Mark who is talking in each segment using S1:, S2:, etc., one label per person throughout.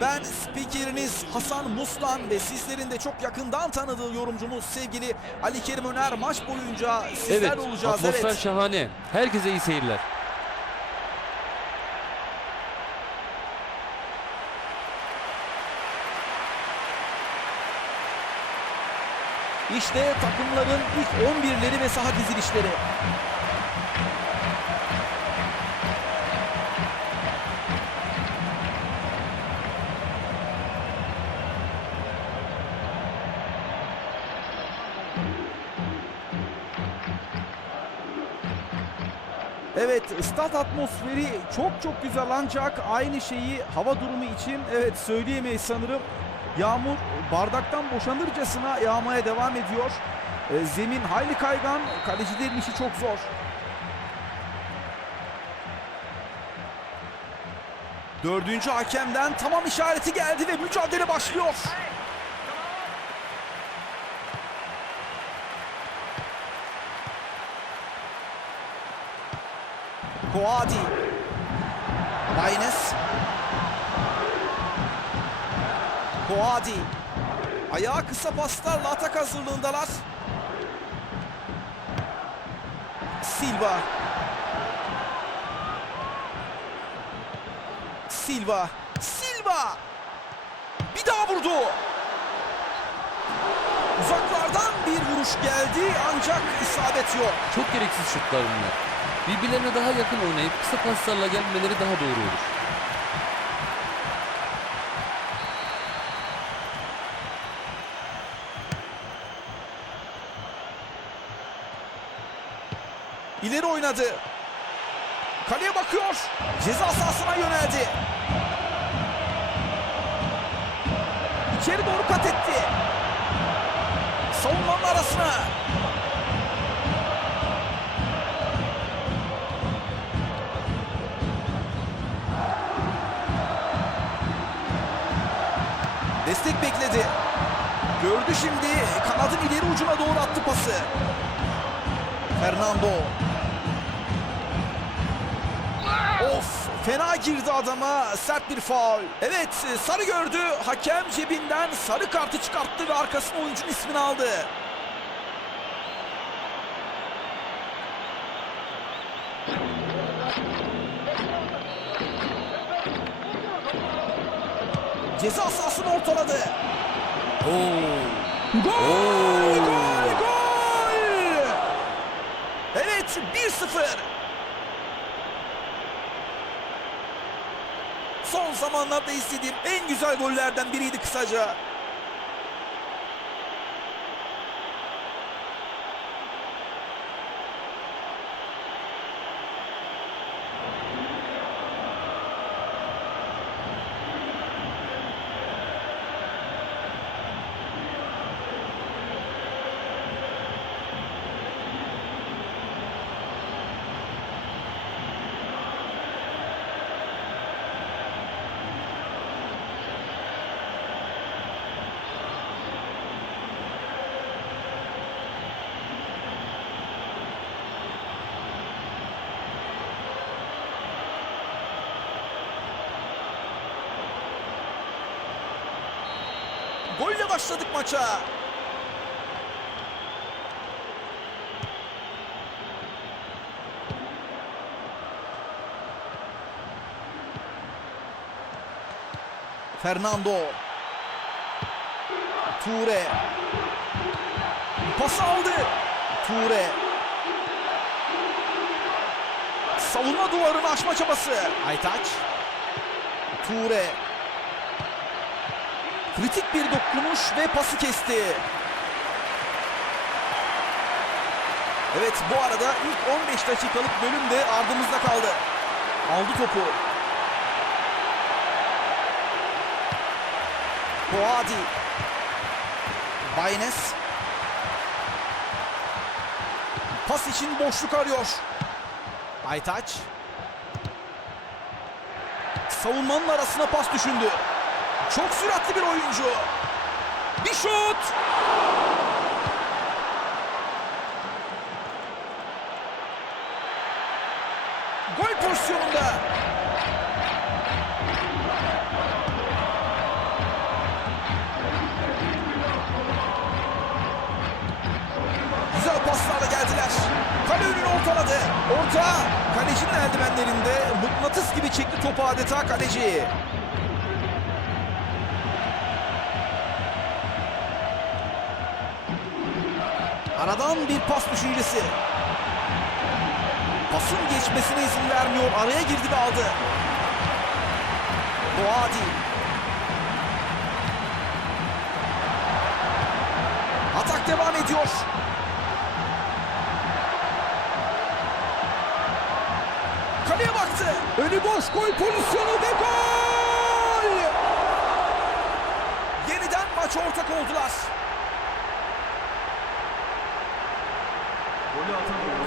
S1: Ben spikeriniz Hasan Muslan ve sizlerin de çok yakından tanıdığı yorumcumuz sevgili Ali Kerim Öner maç boyunca sizler
S2: Evet,
S1: olacağız.
S2: atmosfer
S1: Evet.
S2: şahane. Herkese iyi seyirler.
S1: İşte takımların ilk 11'leri ve saha dizilişleri. Evet, stat atmosferi çok çok güzel ancak aynı şeyi hava durumu için evet söyleyemeyiz sanırım. Yağmur bardaktan boşanırcasına yağmaya devam ediyor. E, zemin hayli kaygan, kalecilerin işi çok zor. Dördüncü hakemden tamam işareti geldi ve mücadele başlıyor. Koadi. Baynes. Koadi. Ayağı kısa paslarla atak hazırlığındalar. Silva. Silva. Silva. Bir daha vurdu. Uzaklardan bir vuruş geldi ancak isabet yok.
S2: Çok gereksiz şutlar bunlar. Birbirlerine daha yakın oynayıp kısa paslarla gelmeleri daha doğru olur.
S1: İleri oynadı. Kaleye bakıyor. Ceza sahasına yöneldi. İçeri doğru kat etti. Savunmanın arasına. Destek bekledi. Gördü şimdi kanadın ileri ucuna doğru attı pası. Fernando. Of fena girdi adama sert bir faul. Evet sarı gördü. Hakem cebinden sarı kartı çıkarttı ve arkasına oyuncunun ismini aldı. Ceza sahasını ortaladı.
S2: Oo.
S1: Gol! Gol! Gol! Evet 1-0. Son zamanlarda istediğim en güzel gollerden biriydi kısaca. Golle başladık maça. Fernando. Ture. Pas aldı. Ture. Savunma duvarını aşma çabası. Aytaç. Ture. Kritik bir dokunuş ve pası kesti. Evet bu arada ilk 15 dakikalık bölüm de ardımızda kaldı. Aldı topu. Koadi. Baynes. Pas için boşluk arıyor. Aytaç. Savunmanın arasına pas düşündü. Çok süratli bir oyuncu. Bir şut. Gol pozisyonunda. Güzel paslarla geldiler. Kale önünü ortaladı. Orta. Kalecinin eldivenlerinde mıknatıs gibi çekti topu adeta kaleci. Aradan bir pas düşüncesi. Pasın geçmesine izin vermiyor. Araya girdi ve aldı. Boadi. Atak devam ediyor. Kaleye baktı. Önü boş gol pozisyonu ve gol! Yeniden maç ortak oldular.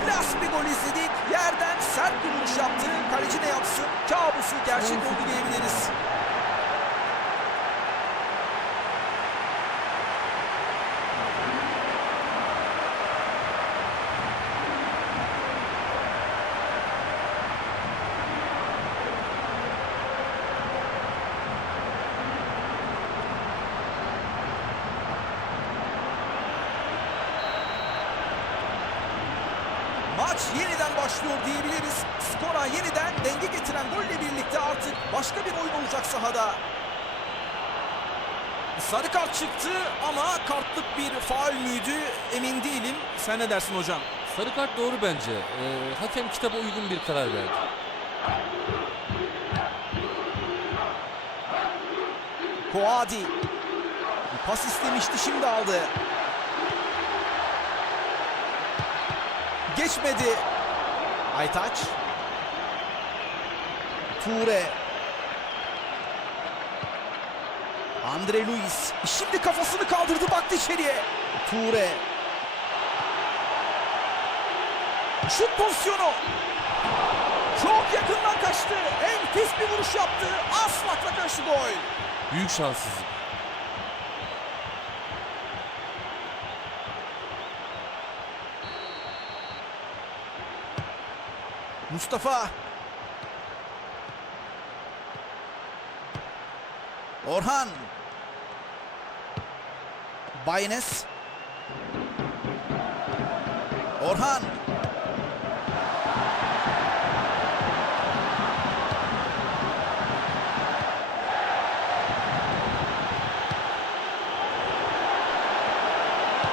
S1: Klas bir gol izledik. Yerden sert bir vuruş yaptı. Kaleci ne yapsın? Kabusu gerçek oldu diyebiliriz. Maç yeniden başlıyor diyebiliriz. Skora yeniden denge getiren golle birlikte artık başka bir oyun olacak sahada. Sarı kart çıktı ama kartlık bir faul müydü emin değilim. Sen ne dersin hocam?
S2: Sarı kart doğru bence. Ee, hakem kitaba uygun bir karar verdi.
S1: Koadi. Pas istemişti şimdi aldı. Geçmedi. Aytaç. Ture. Andre Luis. Şimdi kafasını kaldırdı baktı içeriye. Ture. Şut pozisyonu. Çok yakından kaçtı. Enfes bir vuruş yaptı. Aslakla kaçtı gol.
S2: Büyük şanssızlık.
S1: Mustafa. Orhan. Baynes. Orhan.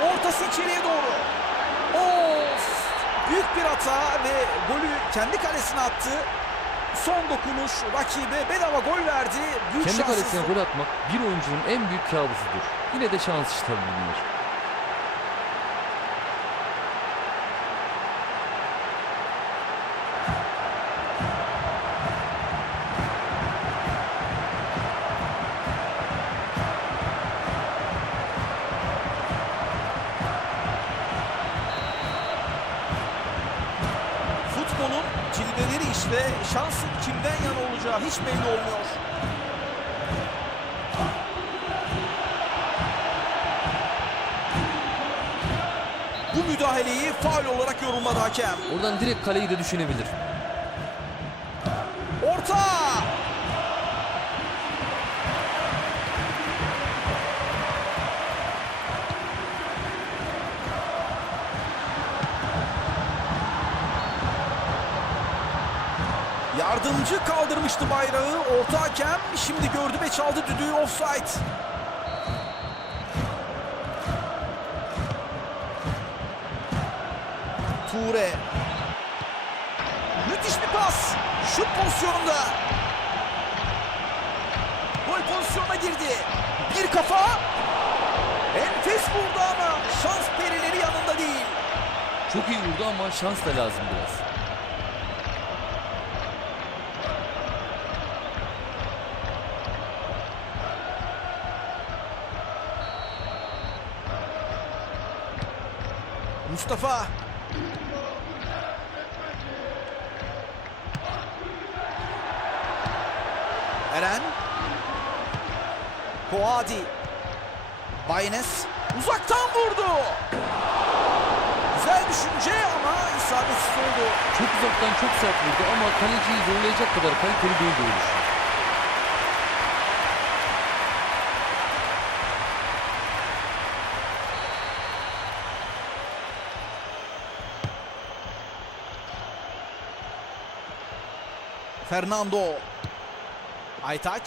S1: Ortası içeriye doğru. Büyük bir hata ve golü kendi kalesine attı. Son dokunuş rakibe bedava gol verdi. Büyük
S2: Kendi kalesine gol atmak bir oyuncunun en büyük kabusudur. Yine de şans işi tabii
S1: cilveleri işte şansın kimden yana olacağı hiç belli olmuyor. Bu müdahaleyi faul olarak yorumladı hakem.
S2: Oradan direkt kaleyi de düşünebilir.
S1: Orta! Yardımcı kaldırmıştı bayrağı. Orta hakem şimdi gördü ve çaldı düdüğü offside. Ture. Müthiş bir pas. Şut pozisyonunda. Gol pozisyonuna girdi. Bir kafa. Enfes vurdu ama şans perileri yanında değil.
S2: Çok iyi vurdu ama şans da lazım biraz.
S1: Mustafa. Eren. Koadi. Baynes uzaktan vurdu. Güzel düşünce ama isabetsiz oldu.
S2: Çok uzaktan çok sert vurdu ama kaleciyi zorlayacak kadar kaliteli değil vuruş.
S1: Fernando. Aytaç.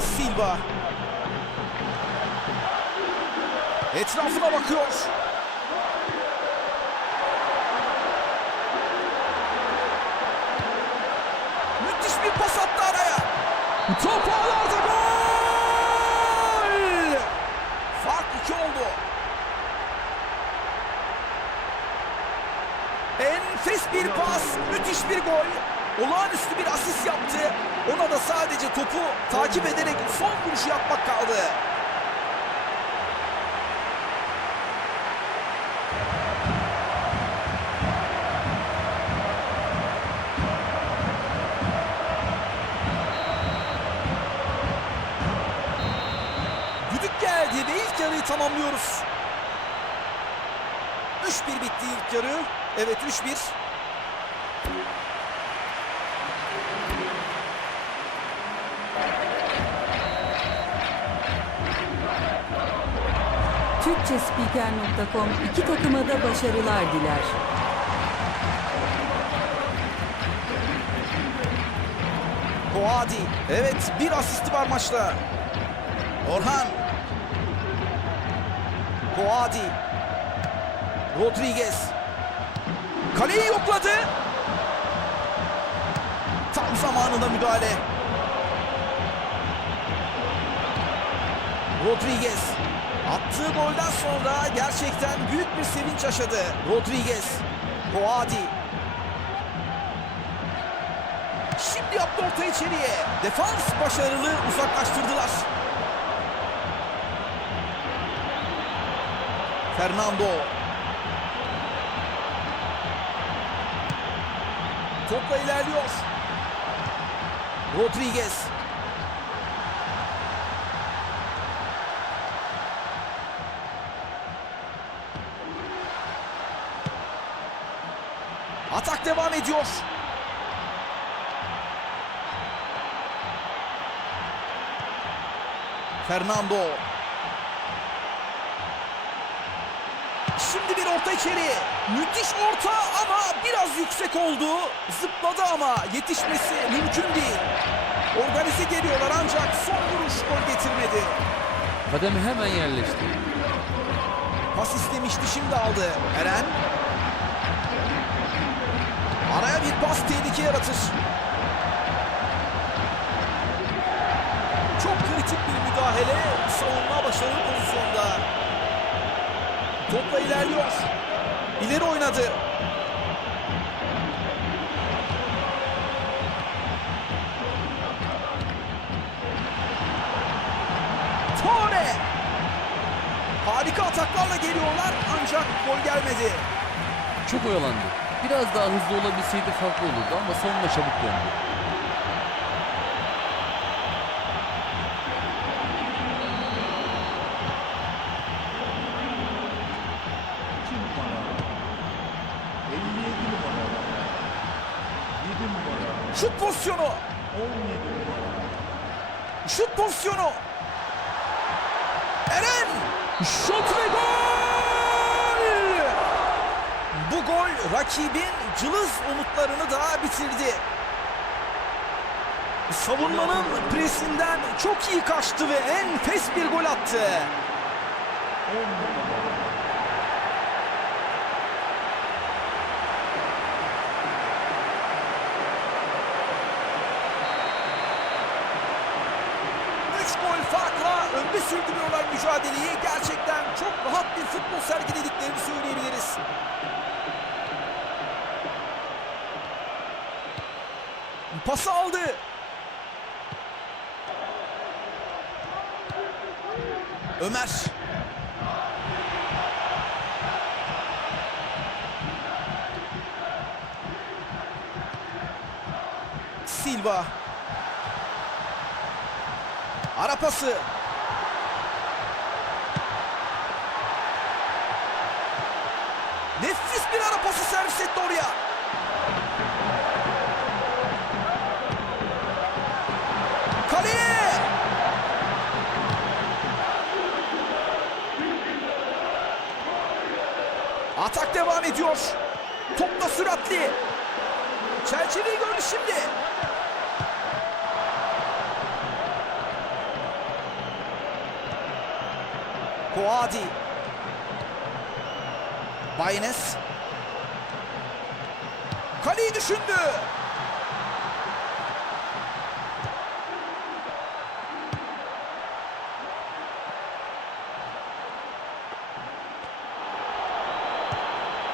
S1: Silva. Etrafına bakıyor. Müthiş bir pas attı araya. Top ağlarda gol! Fark iki oldu. Enfes bir pas, müthiş bir gol. Olağanüstü bir asist yaptı. Ona da sadece topu takip ederek son vuruşu yapmak kaldı. Düdük geldi ve ilk yarıyı tamamlıyoruz. 3-1 bitti ilk yarı. Evet 3-1.
S3: Türkçespiker.com iki takıma da başarılar diler.
S1: Koadi. Evet bir asisti var maçta. Orhan. Koadi. Rodriguez. Kaleyi yokladı. Tam zamanında müdahale. Rodriguez. Attığı golden sonra gerçekten büyük bir sevinç yaşadı. Rodriguez. Koadi. Şimdi yaptı orta içeriye. Defans başarılı uzaklaştırdılar. Fernando. Topla ilerliyor. Rodriguez. Atak devam ediyor. Fernando. Şimdi bir orta içeri. Müthiş orta ama biraz yüksek oldu. Zıpladı ama yetişmesi mümkün değil. Organize geliyorlar ancak son vuruş gol getirmedi.
S2: Kademe hemen yerleşti.
S1: Pas istemişti şimdi aldı. Eren. Yaratır. Çok kritik bir müdahale. Savunma başarılı pozisyonda. Topla ilerliyor. İleri oynadı. Tore. Harika ataklarla geliyorlar ancak gol gelmedi.
S2: Çok oyalandı. Biraz daha hızlı olabilseydi farklı olurdu ama savunma çabuk döndü.
S4: İki numara. 57 numara. 7 numara.
S1: Şut pozisyonu.
S4: 17 numara.
S1: Şut pozisyonu. Eren. Şut ve gol. Bu gol rakibin cılız umutlarını da bitirdi. Savunmanın presinden çok iyi kaçtı ve enfes bir gol attı.
S4: 10 numara.
S1: Üç gol farkla önde sürdürüyorlar mücadeleyi. Gerçekten çok rahat bir futbol sergilediklerini söyleyebiliriz. Pası aldı. Ömer. Silva. Ara pası.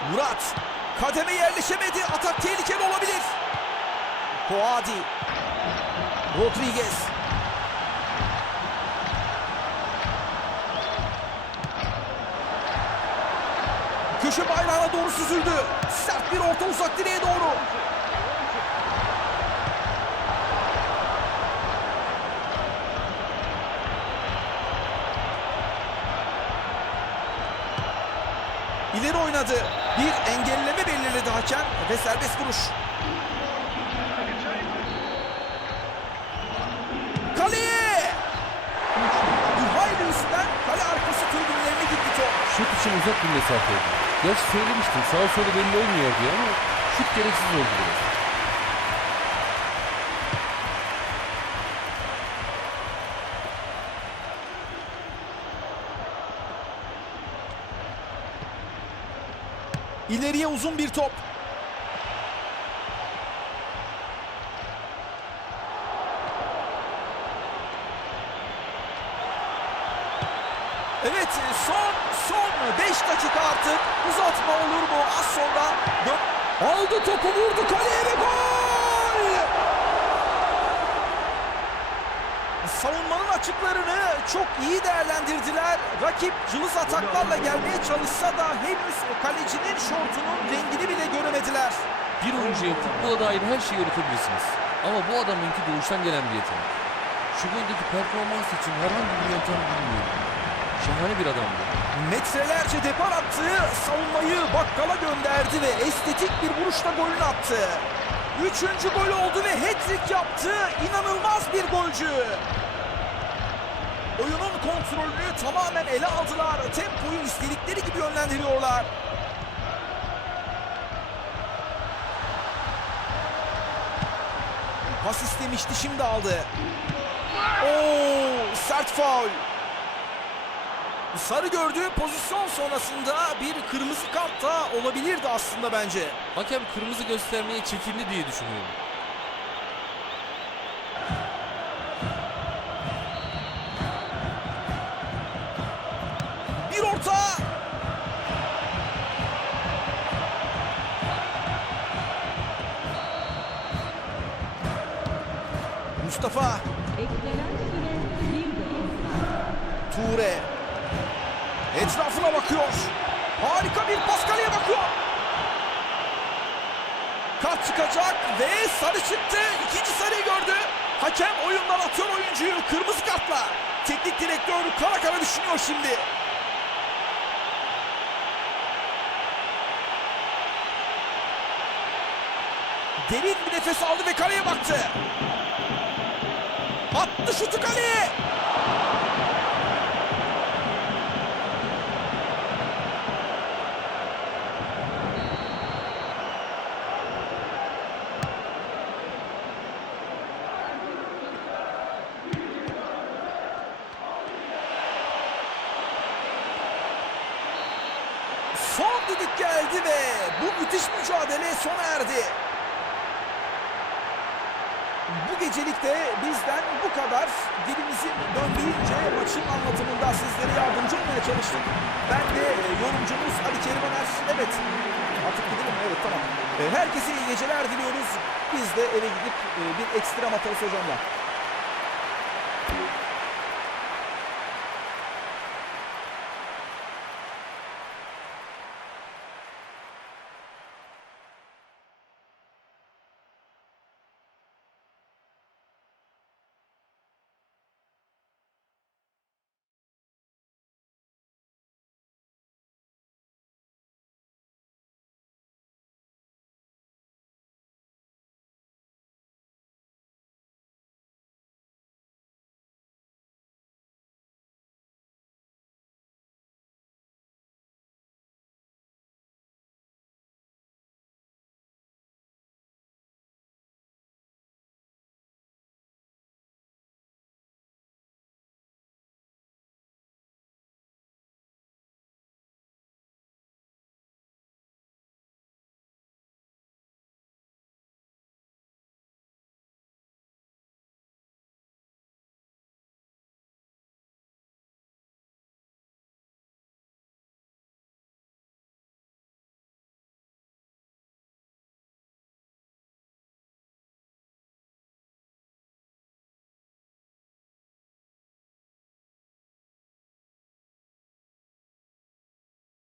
S1: Murat. Kademe yerleşemedi. Atak tehlikeli olabilir. Koadi. Rodriguez. Köşe bayrağına doğru süzüldü. Sert bir orta uzak direğe doğru. İleri oynadı. Bir engelleme belirledi hakem ve serbest vuruş. Kaleye! Hayli üstten kale arkası tribünlerine gitti top.
S2: Şut için uzak bir mesafeydi. Gerçi söylemiştim sağ solu belli olmuyor diye ama şut gereksiz oldu biraz.
S1: İleriye uzun bir top. Evet son son 5 dakika artık. Uzatma olur mu? Az sonra aldı topu vurdu kaleye ve gol savunmanın açıklarını çok iyi değerlendirdiler rakip cılız ataklarla gelmeye çalışsa da henüz kalecinin şortunun rengini bile göremediler
S2: Bir oyuncuya futbola dair her şeyi öğretebilirsiniz. Ama bu adamınki doğuştan gelen bir yetenek. Şu goldeki performans için herhangi bir yöntem bilmiyorum. Şahane bir adamdı.
S1: metrelerce depar attığı savunmayı bakkala gönderdi ve estetik bir vuruşla golünü attı. Üçüncü gol oldu ve hat-trick yaptı. İnanılmaz bir golcü. Oyunun kontrolünü tamamen ele aldılar. Tempoyu istedikleri gibi yönlendiriyorlar. Pas istemişti şimdi aldı. Oo, sert faul. Sarı gördüğü pozisyon sonrasında bir kırmızı kart da olabilirdi aslında bence.
S2: Hakem kırmızı göstermeye çekindi diye düşünüyorum.
S1: Mustafa. Ture. Etrafına bakıyor. Harika bir pas kaleye bakıyor. Kart çıkacak ve sarı çıktı. İkinci sarıyı gördü. Hakem oyundan atıyor oyuncuyu kırmızı kartla. Teknik direktör kara kara düşünüyor şimdi. Derin bir nefes aldı ve kaleye baktı. Attı şutu kaleye. Son düdük geldi ve bu müthiş mücadele sona erdi. Bu gecelik de bizden bu kadar. Dilimizin döndüğünce maçın anlatımında sizlere yardımcı olmaya çalıştık. Ben de e, yorumcumuz Ali Kerim Öner. Evet artık gidelim mi? Evet tamam. E, Herkese iyi geceler diliyoruz. Biz de eve gidip e, bir ekstrem atarız hocamla.